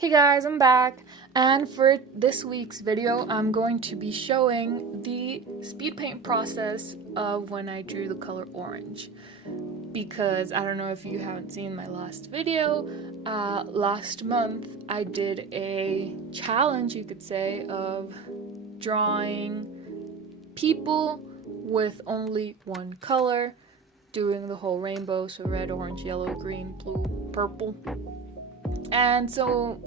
Hey guys, I'm back, and for this week's video, I'm going to be showing the speed paint process of when I drew the color orange. Because I don't know if you haven't seen my last video, last month I did a challenge, you could say, of drawing people with only one color, doing the whole rainbow, so red, orange, yellow, green, blue, purple. And so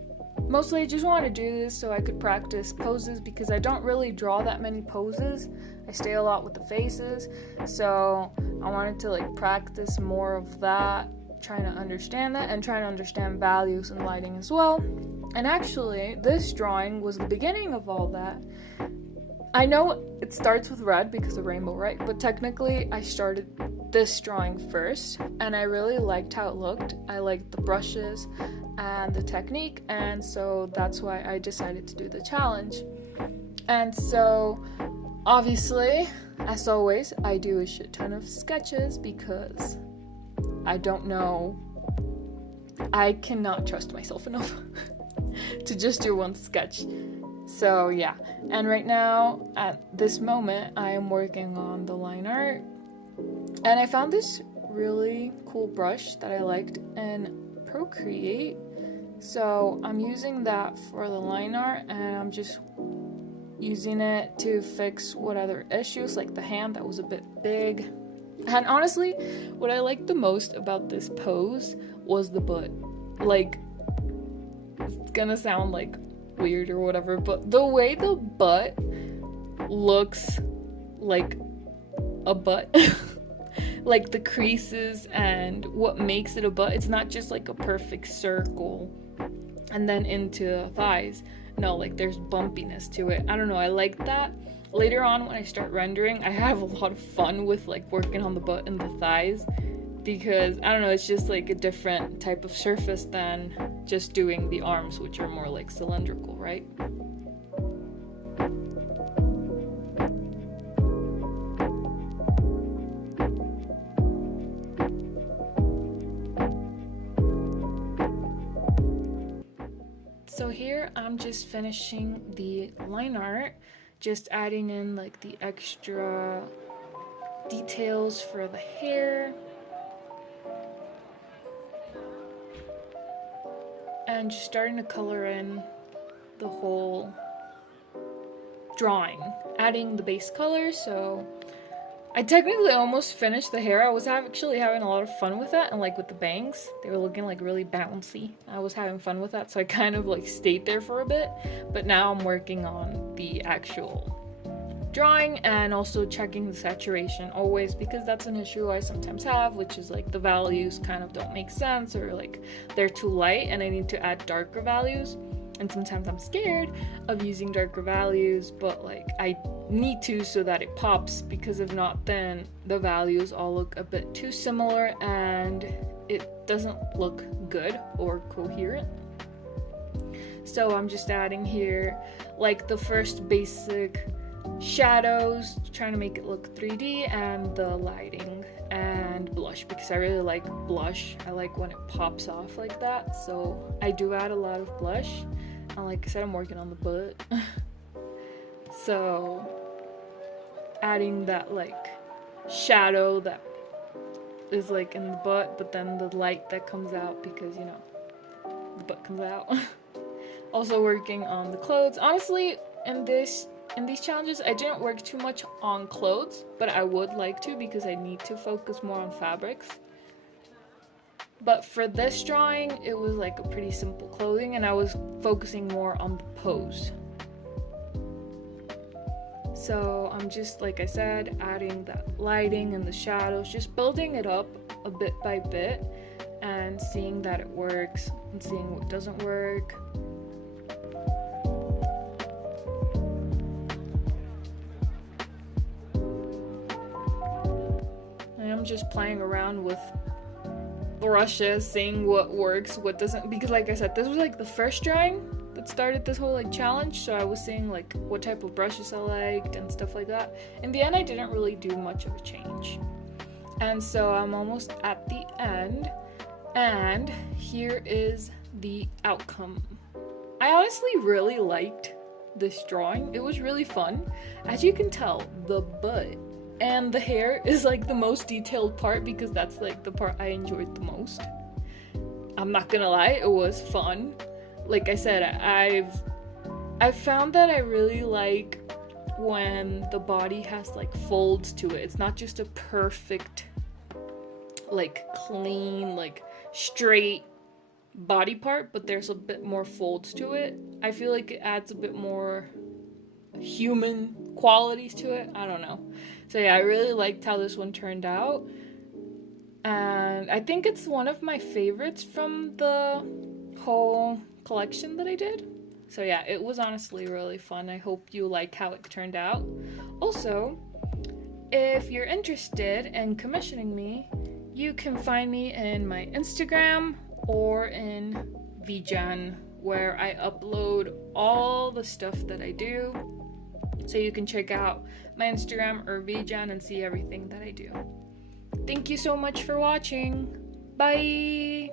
mostly I just wanted to do this so I could practice poses because I don't really draw that many poses. I stay a lot with the faces, so I wanted to practice more of that, trying to understand that and trying to understand values and lighting as well. And actually, this drawing was the beginning of all that. I know it starts with red because of rainbow, right? But technically I started this drawing first and I really liked how it looked. I liked the brushes and the technique, and so that's why I decided to do the challenge. And so obviously, as always, I do a shit ton of sketches because I don't know, I cannot trust myself enough to just do one sketch. So yeah, and right now at this moment I am working on the line art, and I found this really cool brush that I liked in Procreate, so I'm using that for the line art, and I'm just using it to fix what other issues, like the hand that was a bit big. And honestly, what I liked the most about this pose was the butt. It's gonna sound weird or whatever, but the way the butt looks like a butt like the creases and what makes it a butt, it's not just like a perfect circle and then into the thighs. No, there's bumpiness to it. I don't know, I like that. Later on when I start rendering, I have a lot of fun with working on the butt and the thighs, because I don't know, it's just a different type of surface than just doing the arms, which are more cylindrical, right? So here I'm just finishing the line art, just adding in the extra details for the hair, and just starting to color in the whole drawing, adding the base color. So I technically almost finished the hair. I was actually having a lot of fun with that, and with the bangs, they were looking really bouncy. I was having fun with that, so I kind of stayed there for a bit. But now I'm working on the actual drawing and also checking the saturation always, because that's an issue I sometimes have, which is the values kind of don't make sense, or they're too light and I need to add darker values. And sometimes I'm scared of using darker values, but I need to, so that it pops, because if not, then the values all look a bit too similar and it doesn't look good or coherent. So I'm just adding here the first basic shadows, trying to make it look 3D, and the lighting and blush, because I really like blush. I like when it pops off like that, so I do add a lot of blush. And like I said, I'm working on the butt. So adding that shadow that is in the butt, but then the light that comes out, because the butt comes out. Also working on the clothes. Honestly, in these challenges I didn't work too much on clothes, but I would like to, because I need to focus more on fabrics. But for this drawing, it was a pretty simple clothing, and I was focusing more on the pose. So I'm just, like I said, adding that lighting and the shadows, just building it up a bit by bit and seeing that it works and seeing what doesn't work. And I'm just playing around with brushes, seeing what works, what doesn't, because like I said, this was the first drawing that started this whole challenge, so I was seeing what type of brushes I liked and stuff like that. In the end, I didn't really do much of a change, and so I'm almost at the end, and here is the outcome. I honestly really liked this drawing. It was really fun. As you can tell, the butt and the hair is like the most detailed part because that's like the part I enjoyed the most. I'm not gonna lie, it was fun. Like I said, I've found that I really like when the body has like folds to it. It's not just a perfect, like clean, like straight body part, but there's a bit more folds to it. I feel like it adds a bit more human qualities to it. I don't know. So yeah, I really liked how this one turned out. And I think it's one of my favorites from the whole collection that I did. So yeah, it was honestly really fun. I hope you like how it turned out. Also, if you're interested in commissioning me, you can find me in my Instagram or in VJan, where I upload all the stuff that I do. So you can check out my Instagram or VJan and see everything that I do. Thank you so much for watching. Bye!